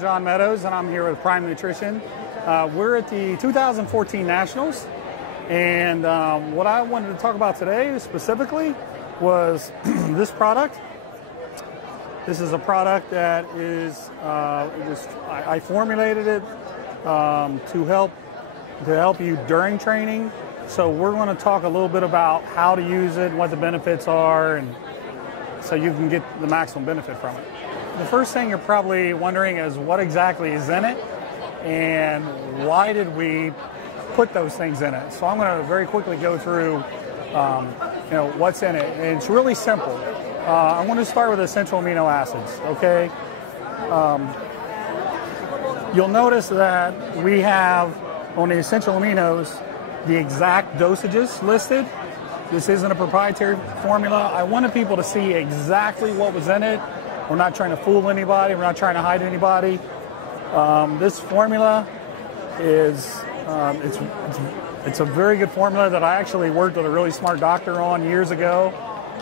I'm John Meadows, and I'm here with PrimeNutrition. We're at the 2014 Nationals, and what I wanted to talk about today specifically was this product. This is a product that is, I formulated it to help you during training. So we're going to talk a little bit about how to use it, what the benefits are, and so you can get the maximum benefit from it. The first thing you're probably wondering is what exactly is in it and why did we put those things in it. So I'm going to very quickly go through what's in it. And it's really simple. I'm going to start with essential amino acids, okay? You'll notice that we have on the essential aminos the exact dosages listed. This isn't a proprietary formula. I wanted people to see exactly what was in it. We're not trying to fool anybody. We're not trying to hide anybody. This formula is, it's a very good formula that I actually worked with a really smart doctor on years ago,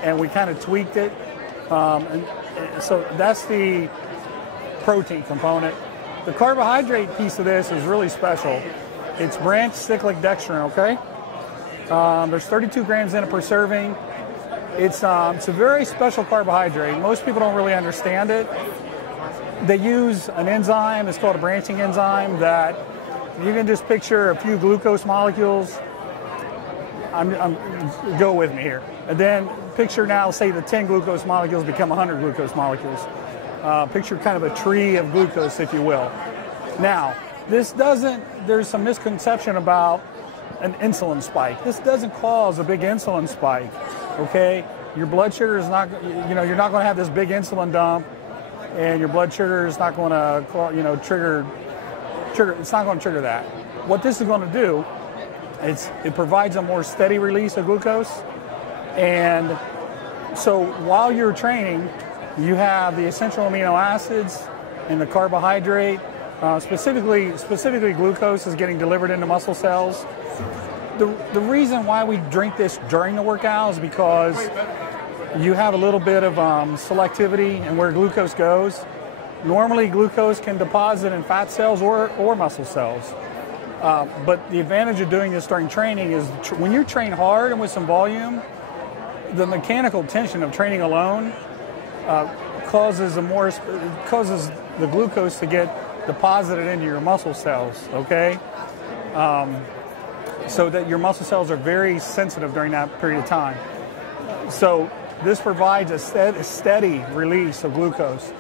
and we kind of tweaked it. And so that's the protein component. The carbohydrate piece of this is really special. It's branched cyclic dextrin, okay? There's 32 grams in it per serving. It's a very special carbohydrate. Most people don't really understand it. They use an enzyme, it's called a branching enzyme, that you can just picture a few glucose molecules. Go with me here. And then picture now, say the 10 glucose molecules become 100 glucose molecules. Picture kind of a tree of glucose, if you will. Now, there's some misconception about an insulin spike. This doesn't cause a big insulin spike, okay? Your blood sugar is not, you're not going to have this big insulin dump, and your blood sugar is not going to, trigger. It's not going to trigger that. What this is going to do, it provides a more steady release of glucose, and so while you're training, you have the essential amino acids and the carbohydrate. Specifically glucose is getting delivered into muscle cells. The reason why we drink this during the workout is because you have a little bit of selectivity in where glucose goes. Normally glucose can deposit in fat cells or muscle cells. But the advantage of doing this during training is when you train hard and with some volume, the mechanical tension of training alone causes the glucose to get deposited into your muscle cells, okay? So that your muscle cells are very sensitive during that period of time. So this provides a steady release of glucose.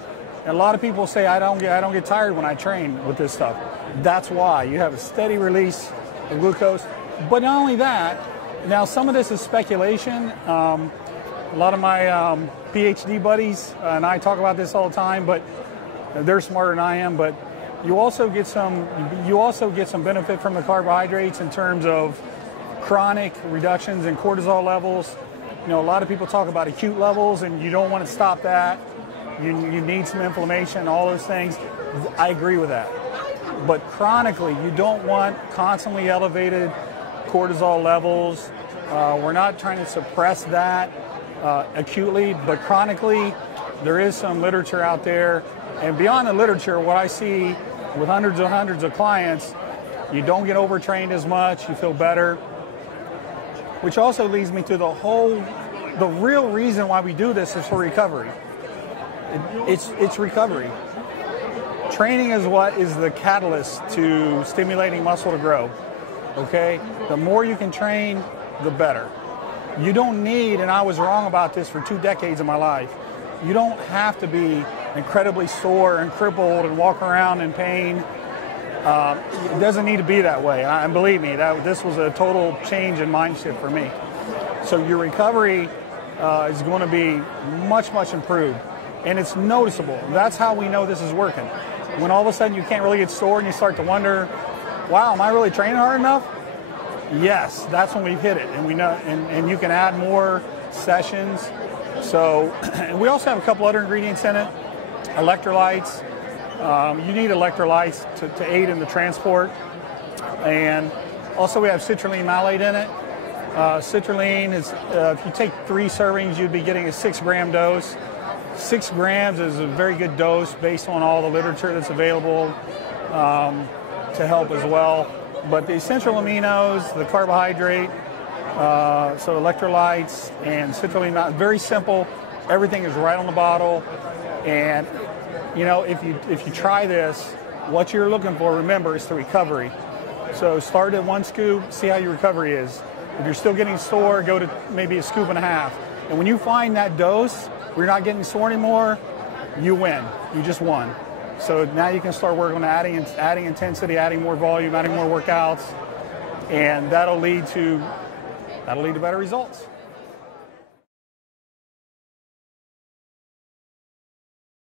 And a lot of people say, I don't get tired when I train with this stuff. That's why. You have a steady release of glucose. But not only that, now some of this is speculation. A lot of my PhD buddies and I talk about this all the time, but they're smarter than I am. But you also get some benefit from the carbohydrates in terms of chronic reductions in cortisol levels. A lot of people talk about acute levels, and you don't want to stop that. You need some inflammation, all those things. I agree with that. But chronically, you don't want constantly elevated cortisol levels. We're not trying to suppress that acutely, but chronically, there is some literature out there. And beyond the literature, what I see with hundreds and hundreds of clients, you don't get overtrained as much, you feel better. Which also leads me to the real reason why we do this is for recovery. It's recovery. Training is what is the catalyst to stimulating muscle to grow, okay? The more you can train, the better. You don't need, and I was wrong about this for 2 decades of my life, you don't have to be incredibly sore and crippled and walk around in pain. It doesn't need to be that way. And believe me, this was a total change in mindset for me. So your recovery is going to be much, much improved. And it's noticeable. That's how we know this is working. When all of a sudden you can't really get sore and you start to wonder, wow, am I really training hard enough? Yes, that's when we've hit it. And we know, and you can add more sessions. So, and we also have a couple other ingredients in it. Electrolytes. You need electrolytes to aid in the transport. And also we have citrulline malate in it. Citrulline is, if you take 3 servings, you'd be getting a 6-gram dose. 6 grams is a very good dose based on all the literature that's available to help as well. But the essential aminos, the carbohydrate, so electrolytes and citrulline, very simple. Everything is right on the bottle. And you know, if you try this, what you're looking for, remember, is the recovery. So start at 1 scoop, see how your recovery is. If you're still getting sore, go to maybe 1.5 scoops. And when you find that dose where you're not getting sore anymore, you win. You just won. So now you can start working on adding intensity, adding more volume, adding more workouts, and that'll lead to better results.